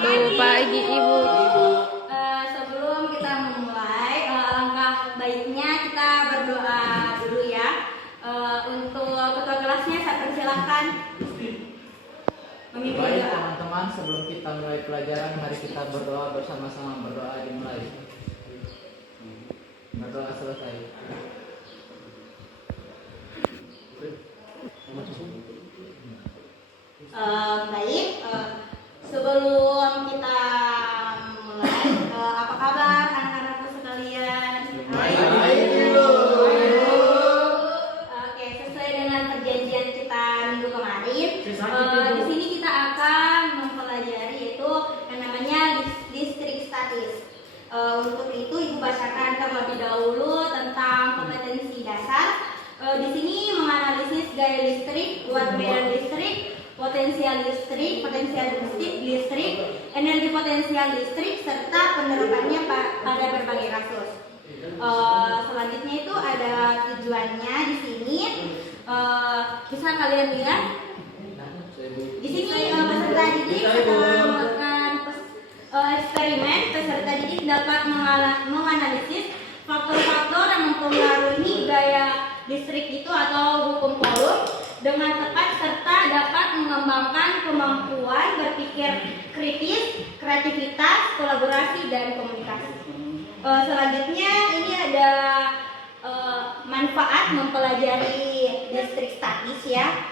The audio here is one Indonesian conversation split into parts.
wabarakatuh. Pagi Ibu. Sebelum kita memulai, alangkah baiknya kita berdoa dulu ya. Untuk ketua kelasnya saya persilahkan memimpin Baik doa. teman-teman, sebelum kita mulai pelajaran, mari kita berdoa bersama-sama. Berdoa dimulai. Berdoa selesai. Baik, sebelum kita mulai, apa kabar anak-anakku sekalian? Baik. Oke, sesuai dengan perjanjian kita minggu kemarin, di sini kita akan mempelajari yaitu yang namanya listrik statis. Untuk itu Ibu bacakan terlebih dahulu tentang kompetensi dasar. Di sini menganalisis gaya listrik, luas medan listrik, potensial listrik, energi potensial listrik, serta penerapannya pada berbagai kasus. Selanjutnya itu ada tujuannya di sini. Bisa kalian lihat di sini peserta didik setelah melakukan eksperimen, peserta didik dapat menganalisis faktor-faktor yang mempengaruhi gaya listrik itu atau hukum Coulomb dengan tepat serta dapat mengembangkan kemampuan berpikir kritis, kreativitas, kolaborasi, dan komunikasi. Selanjutnya ini ada manfaat mempelajari listrik statis ya.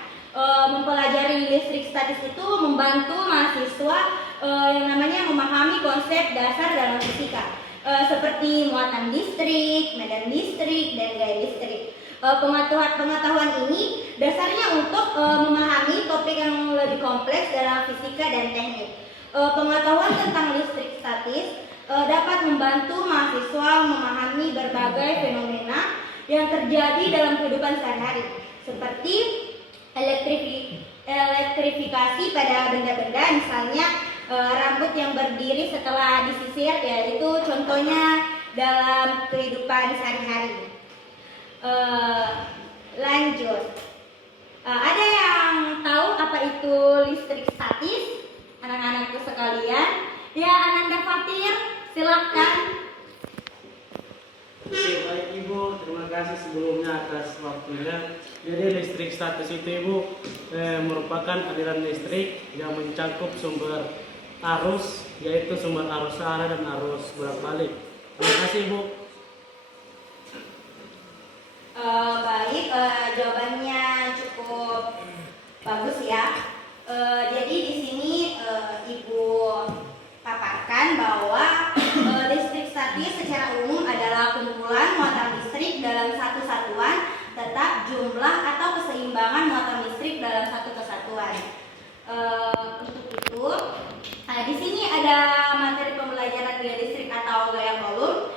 Mempelajari listrik statis itu membantu mahasiswa yang namanya memahami konsep dasar dalam fisika seperti muatan listrik, medan listrik, dan gaya listrik. Pengetahuan ini dasarnya untuk memahami topik yang lebih kompleks dalam fisika dan teknik. Pengetahuan tentang listrik statis dapat membantu mahasiswa memahami berbagai fenomena yang terjadi dalam kehidupan sehari-hari, seperti elektrifikasi pada benda-benda, misalnya rambut yang berdiri setelah disisir, yaitu contohnya dalam kehidupan sehari-hari. Lanjut, ada yang tahu apa itu listrik statis, anak-anakku sekalian? Ya, Ananda Fatir, silakan. Oke, baik Ibu, terima kasih sebelumnya atas waktunya. Jadi listrik statis itu Ibu merupakan aliran listrik yang mencakup sumber arus, yaitu sumber arus searah dan arus bolak-balik. Terima kasih Ibu. Baik, jawabannya cukup bagus ya. Jadi di sini Ibu paparkan bahwa listrik statis secara umum adalah kumpulan muatan listrik dalam satu satuan, tetap jumlah atau keseimbangan muatan listrik dalam satu kesatuan. Untuk itu, di sini ada materi pembelajaran gaya listrik atau gaya Coulomb.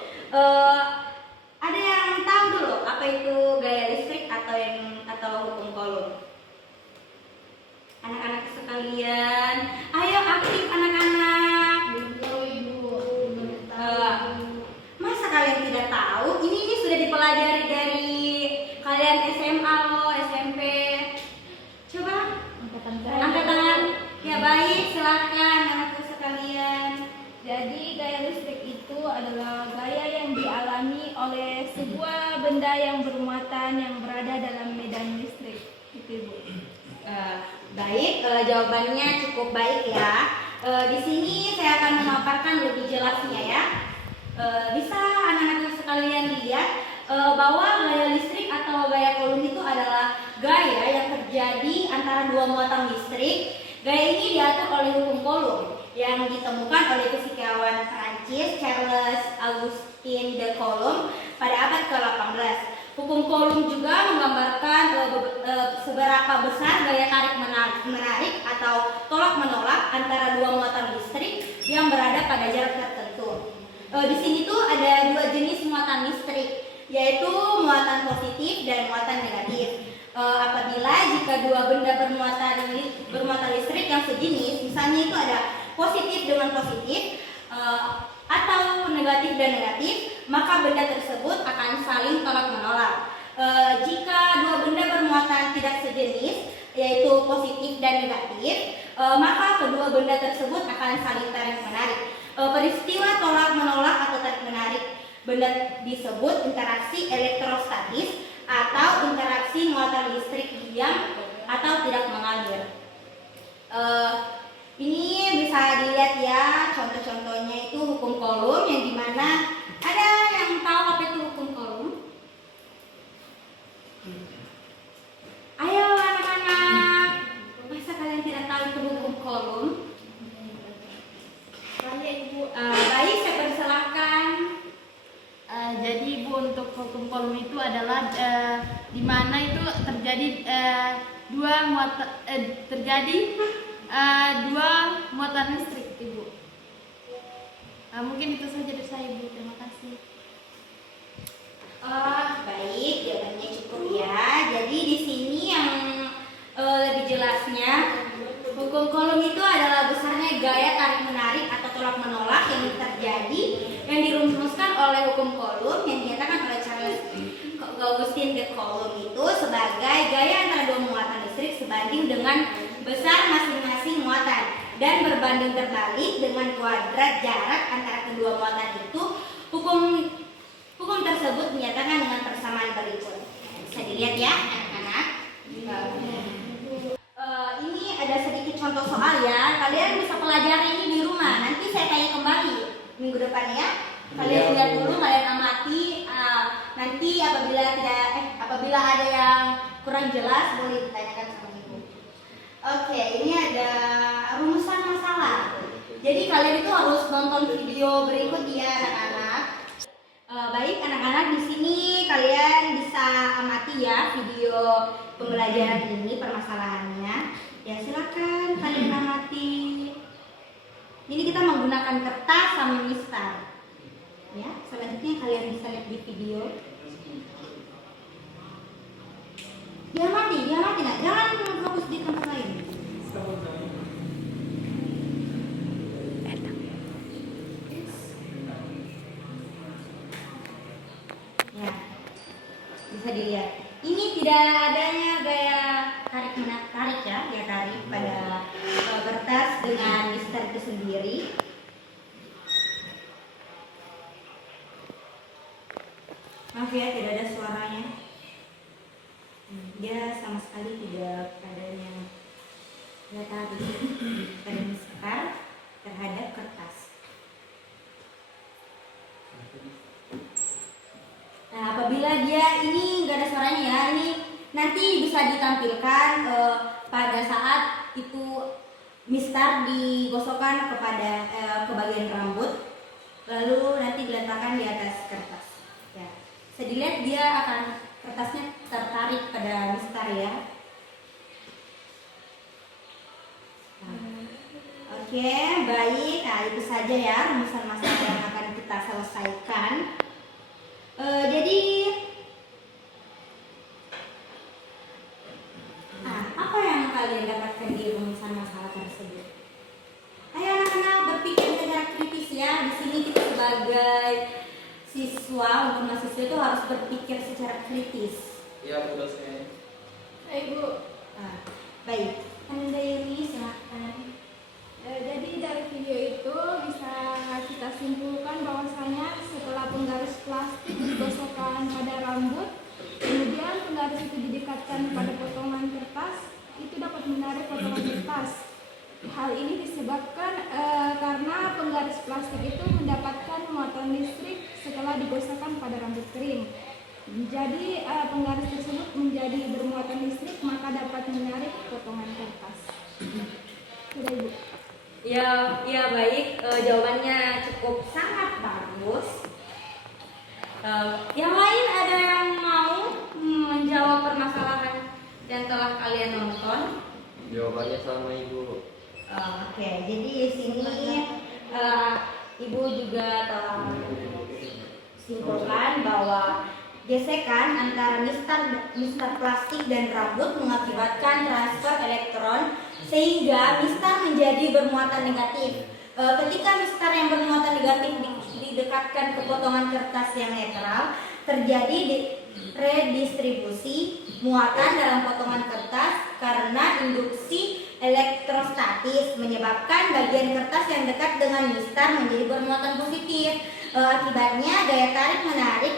Ada yang tahu dulu apa itu gaya listrik atau hukum Coulomb? Anak-anak sekalian, ayo aktif anak-anak. Masa kalian tidak tahu? Ini sudah dipelajari dari kalian SMA loh, SMP. Coba angkat tangan. Ya baik, silakan anakku sekalian. Jadi gaya listrik itu adalah gaya yang dialami oleh sebuah benda yang bermuatan yang berada dalam medan listrik. Itu Ibu. Baik, jawabannya cukup baik ya. Di sini saya akan memaparkan lebih jelasnya ya. Bisa anak-anak sekalian lihat bahwa gaya listrik atau gaya Coulomb itu adalah gaya yang terjadi antara dua muatan listrik. Gaya ini diatur oleh hukum Coulomb yang ditemukan oleh fisikawan Prancis Charles Augustin de Coulomb pada abad ke-18. Hukum Coulomb juga menggambarkan seberapa besar gaya tarik menarik atau tolak menolak antara dua muatan listrik yang berada pada jarak tertentu. Di sini tuh ada dua jenis muatan listrik, yaitu muatan positif dan muatan negatif. Apabila jika dua benda bermuatan listrik yang sejenis, misalnya itu ada positif dengan positif atau negatif dan negatif, maka benda tersebut akan saling tolak menolak. Jika dua benda bermuatan tidak sejenis, yaitu positif dan negatif, maka kedua benda tersebut akan saling tarik menarik. Peristiwa tolak menolak atau tarik menarik benda disebut interaksi elektrostatis atau interaksi muatan listrik diam atau tidak mengalir. Ini bisa dilihat ya, contoh-contohnya itu hukum Coulomb, yang dimana ada yang tahu apa itu hukum Coulomb? Ayo anak-anak, masa kalian tidak tahu itu hukum Coulomb? Saya Ibu. Baik, saya persilahkan. Jadi Ibu, untuk hukum Coulomb itu adalah di mana itu terjadi dua muatan listrik, Ibu. Mungkin itu saja dari saya, Ibu. Terima kasih. Baik, jawabannya cukup ya. Jadi di sini yang lebih jelasnya, hukum Coulomb itu adalah besarnya gaya tarik menarik atau tolak menolak yang terjadi, yang dirumuskan oleh hukum Coulomb yang dinyatakan oleh Charles Augustin de Coulomb itu sebagai gaya antara dua muatan listrik sebanding dengan besar masing-masing muatan dan berbanding terbalik dengan kuadrat jarak antara kedua muatan itu. Hukum tersebut dinyatakan dengan persamaan berikut. Bisa dilihat ya anak-anak. Ini ada sedikit contoh soal ya. Kalian bisa pelajari ini di rumah. Nanti saya tanya kembali minggu depan ya. Kalian lihat dulu, kalian amati. Nanti apabila ada yang kurang jelas boleh ditanyakan sama ibu. Oke, ini ada rumusan masalah. Jadi kalian itu harus nonton video berikut ya anak-anak. Baik anak-anak, di sini kalian bisa amati ya video pembelajaran ini, permasalahannya. Ya silakan kalian amati. Ini kita menggunakan kertas sama mistar. Ya, selanjutnya kalian bisa lihat di video. Diamati, nah, jangan fokus di tempat lain. Ya, bisa dilihat. Ini tidak adanya gaya tarik ya, gaya tarik pada kertas dengan mistar itu sendiri. Maaf ya, tidak ada suaranya. Dia sama sekali tidak adanya gaya tarik pada mistar terhadap kertas. Nah, apabila dia ini nggak ada suaranya ya, ini nanti bisa ditampilkan pada saat itu mistar digosokkan kepada ke bagian rambut, lalu nanti diletakkan di atas kertas. Ya, bisa dilihat dia akan kertasnya tertarik pada mistar ya. Oke, baik. Nah, itu saja ya rumusan masalah yang akan kita selesaikan. Jadi apa yang kalian dapatkan di rumusan masalah tersebut? Ayo anak-anak berpikir secara kritis ya. Di sini kita sebagai siswa, untuk mahasiswa itu harus berpikir secara kritis. Iya, Bu dosen. Ibu. Baik, Anda ini silakan. Jadi dari video itu bisa kita simpulkan bahwasanya setelah penggaris plastik digosokkan pada rambut, kemudian penggaris itu didekatkan pada potongan kertas, itu dapat menarik potongan kertas. Hal ini disebabkan karena penggaris plastik itu mendapatkan muatan listrik setelah digosokkan pada rambut kering. Jadi penggaris tersebut menjadi bermuatan listrik, maka dapat menarik potongan kertas. Sudah Ibu. Ya baik, jawabannya cukup sangat bagus. Yang lain ada yang mau menjawab permasalahan yang telah kalian nonton? Jawabannya sama Ibu. Oke, jadi di sini Ibu juga telah simpulkan bahwa gesekan antara mistar plastik dan rambut mengakibatkan transfer elektron sehingga mistar menjadi bermuatan negatif. Ketika mistar yang bermuatan negatif didekatkan ke potongan kertas yang netral, terjadi redistribusi muatan dalam potongan kertas karena induksi elektrostatis, menyebabkan bagian kertas yang dekat dengan mistar menjadi bermuatan positif. Akibatnya gaya tarik menarik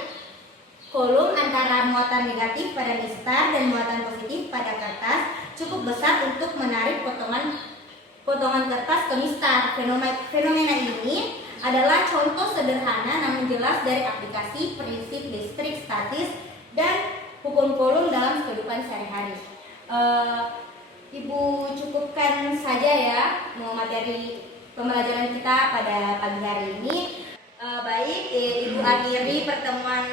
kolom antara muatan negatif pada mistar dan muatan positif pada kertas cukup besar untuk menarik potongan kertas ke mistar. Fenomena ini adalah contoh sederhana namun jelas dari aplikasi prinsip listrik statis dan hukum Coulomb dalam kehidupan sehari-hari. Ibu cukupkan saja ya materi pembelajaran kita pada pagi hari ini. Baik, Ibu akhiri pertemuan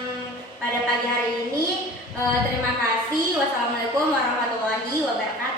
pada pagi hari ini. Terima kasih. Wassalamualaikum warahmatullahi wabarakatuh.